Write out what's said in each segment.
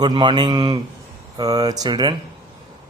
Good morning, children,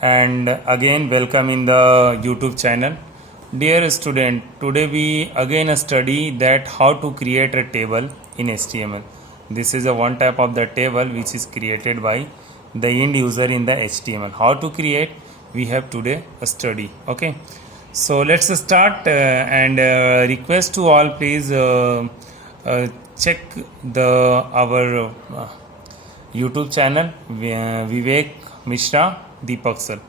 and again welcome in the YouTube channel. Dear student, today we again study that how to create a table in HTML. This is a one type of the table which is created by the end user in the HTML. How to create? We have today a study. Okay, so let's start and request to all please check the our. YouTube channel Vivek Mishra Deepak sir.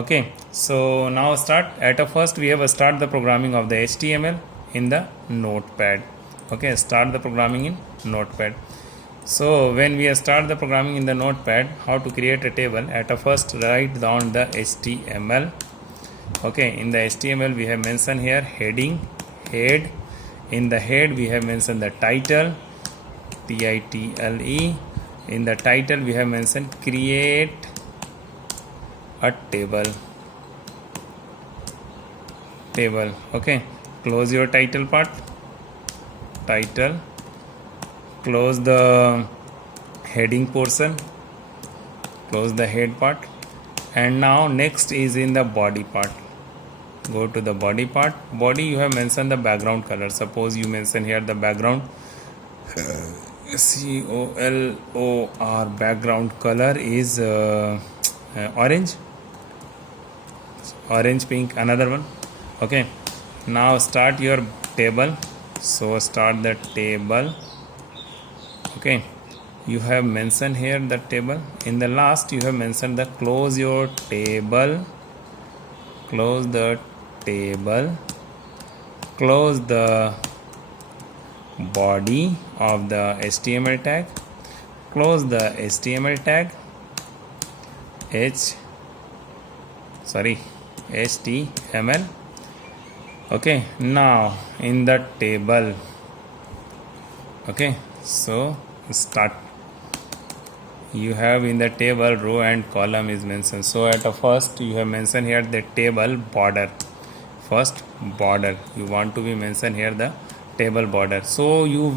Okay, so now start. At a first we have start the programming of the HTML in the notepad. Okay, start the programming in notepad. So when we start the programming in the notepad, how to create a table? At a first write down the HTML. Okay, in the HTML we have mentioned here heading, head. In the head we have mentioned the title, title. In the title we have mentioned create a table. Okay, close your title part, title, close the heading portion, close the head part, and now next is in the body part. Go to the body part. Body you have mentioned the background color. Suppose you mention here the background COLOR background color is orange, pink, another one. Okay, now start your table. So start the table. Okay, you have mentioned here the table. In the last you have mentioned the close your table, close the table, close the body of the HTML tag, close the HTML tag, HTML. Okay, now in the table. Okay, so start. You have in the table row and column is mentioned. So at a first you have mentioned here the table border. First border you want to be mentioned here the table border. So you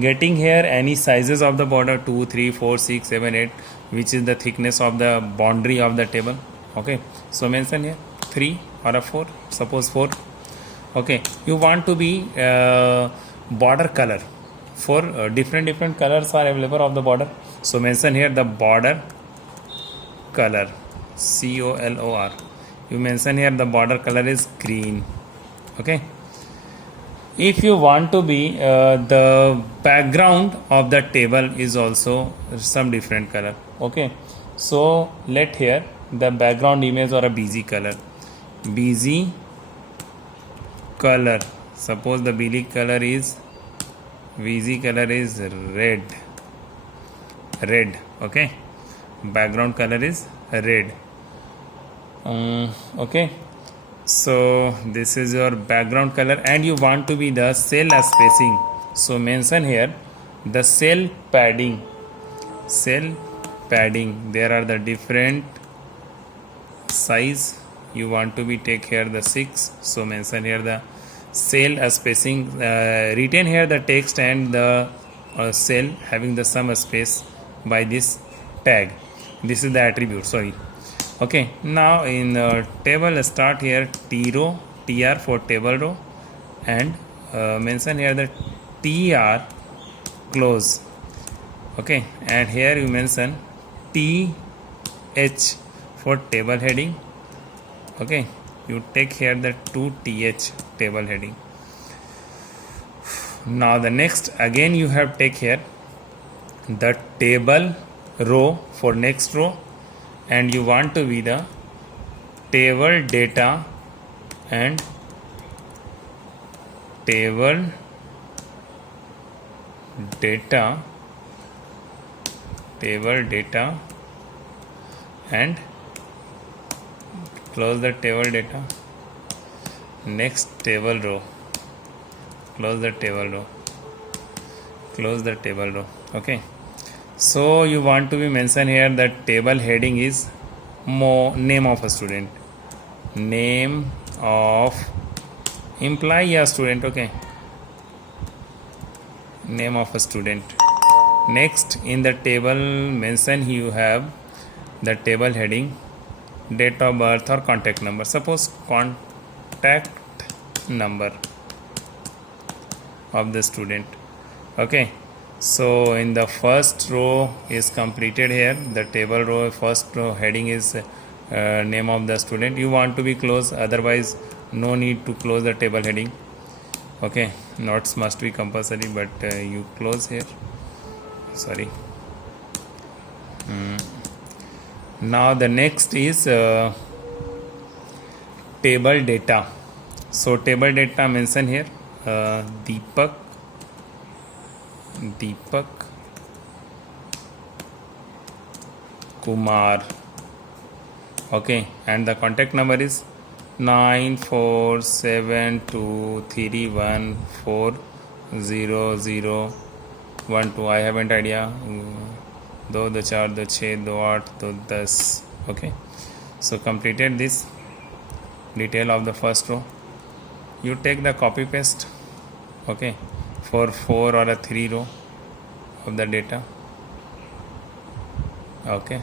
getting here any sizes of the border 2, 3, 4, 6, 7, 8, which is the thickness of the boundary of the table. Okay, so mention here 3 or a 4, suppose 4. Okay, you want to be border color for different colors are available of the border. So mention here the border color, COLOR. You mention here the border color is green. Okay, if you want to be the background of the table is also some different color. Okay, so let here the background image or a BG color, suppose the BG color is red. Okay, background color is red. Okay, so this is your background color and you want to be the cell spacing. So mention here the cell padding. There are the different size. You want to be take here the 6. So mention here the cell spacing. Retain here the text and the cell having the some space by this tag. This is the attribute. Sorry. Okay, now in the table start here T row, TR for table row, and mention here the TR close. Okay, and here you mention TH for table heading. Okay, you take here the 2TH table heading. Now the next again you have take here the table row for next row, and you want to be the table data and table data and close the table data, next table row, close the table row. Okay, so you want to be mention here that table heading is name of a student, name of imply a student. Okay, name of a student. Next, in the table mention you have the table heading, date of birth or contact number. Suppose contact number of the student. Okay, so in the first row is completed here. The table row, first row heading is name of the student. You want to be close, otherwise no need to close the table heading. Okay, notes must be compulsory, but you close here. Sorry. Now the next is table data. So table data mention here, Deepak Kumar. Okay, and the contact number is 947231400012. I haven't idea. 2 2 4 2 6 2 8 2 10. Okay, so completed this detail of the first row. You take the copy paste, okay, for 4 or a 3 row of the data. Okay,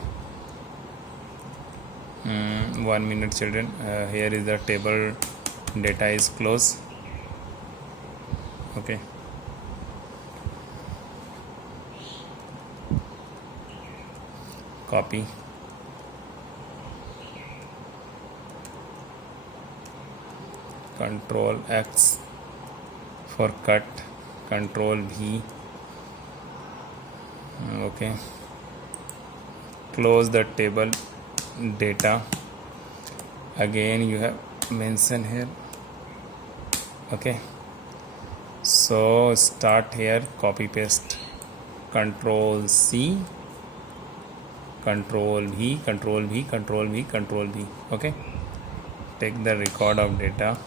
1 minute children. Here is the table data is close. Okay, copy, Control X for cut, Control V. Okay, close the table data. Again you have mentioned here. Okay, so start here, copy paste, Control C, Control V, Control V, Control V, Control V. Okay, take the record of data.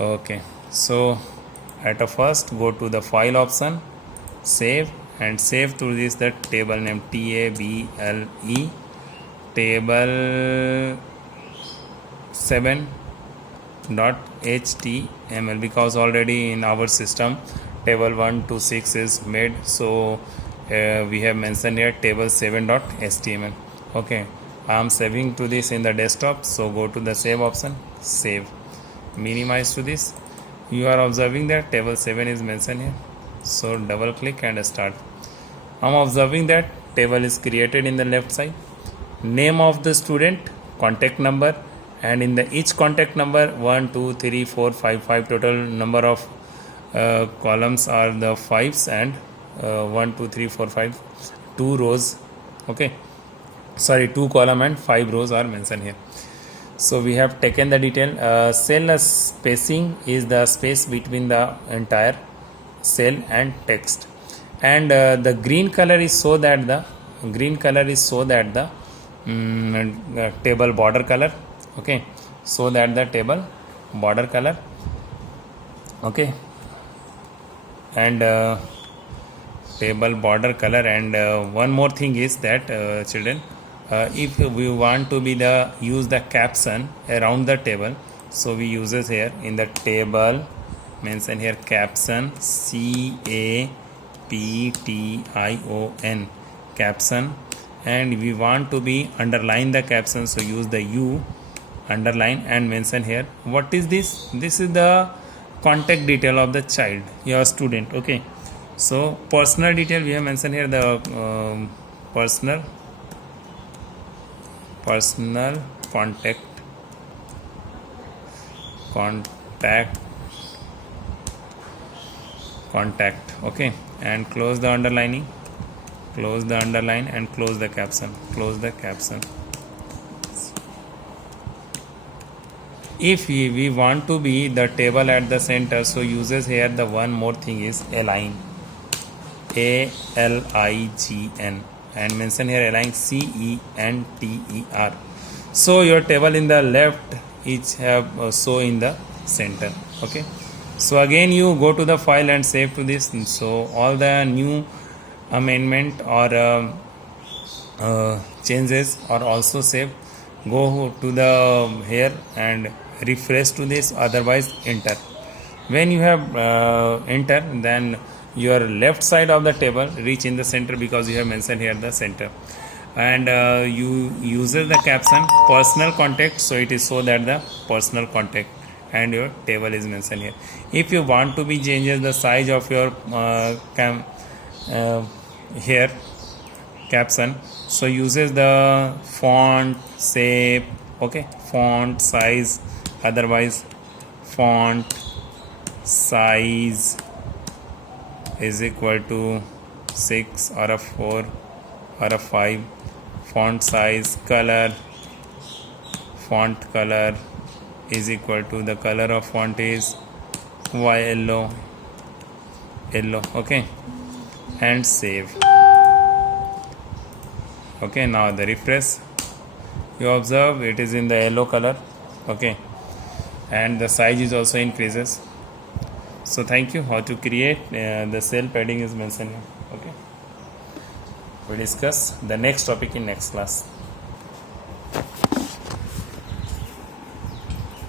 Okay, so at a first go to the file option, save, and save to this the table name table, table 7.html, because already in our system table 1 to 6 is made, so we have mentioned here table 7.html. Okay, I am saving to this in the desktop, so go to the save option, save, minimize to this. You are observing that table 7 is mentioned here, so double click and start. I am observing that table is created in the left side, name of the student, contact number, and in the each contact number 1 2 3 4 5 total number of columns are the 5s, and 1 2 3 4 5 2 rows. Okay, sorry, 2 column and 5 rows are mentioned here. So we have taken the detail. Cell spacing is the space between the entire cell and text, and the green color is so that the table border color. Okay, so that the table border color. Okay, and table border color. And one more thing is that children, if we want to be use the caption around the table, so we uses here in the table mention here caption, CAPTION, caption, and we want to be underline the caption, so use the U, underline, and mention here what is this. This is the contact detail of the child, your student. Okay, so personal detail we have mentioned here, the personal contact. Okay, and close the underlining, close the underline, and close the caption, close the caption. If we want to be the table at the center, so uses here the one more thing is align, ALIGN, and mention here align, CENTER. So your table in the left each have so in the center. Okay, so again you go to the file and save to this. So all the new amendment or changes are also saved. Go to the here and refresh to this, otherwise enter. When you have enter, then your left side of the table reach in the center, because you have mentioned here the center. And you uses the caption personal contact, so it is so that the personal contact and your table is mentioned here. If you want to be changes the size of your here caption, so uses the font shape, okay, font size, otherwise font size is equal to 6 or a 4 or a 5. Font size, color, font color is equal to the color of font is yellow, okay, and save. Okay, now the refresh, you observe it is in the yellow color, okay, and the size is also increases. So thank you. How to create the cell padding is mentioned here. Okay, we discuss the next topic in next class.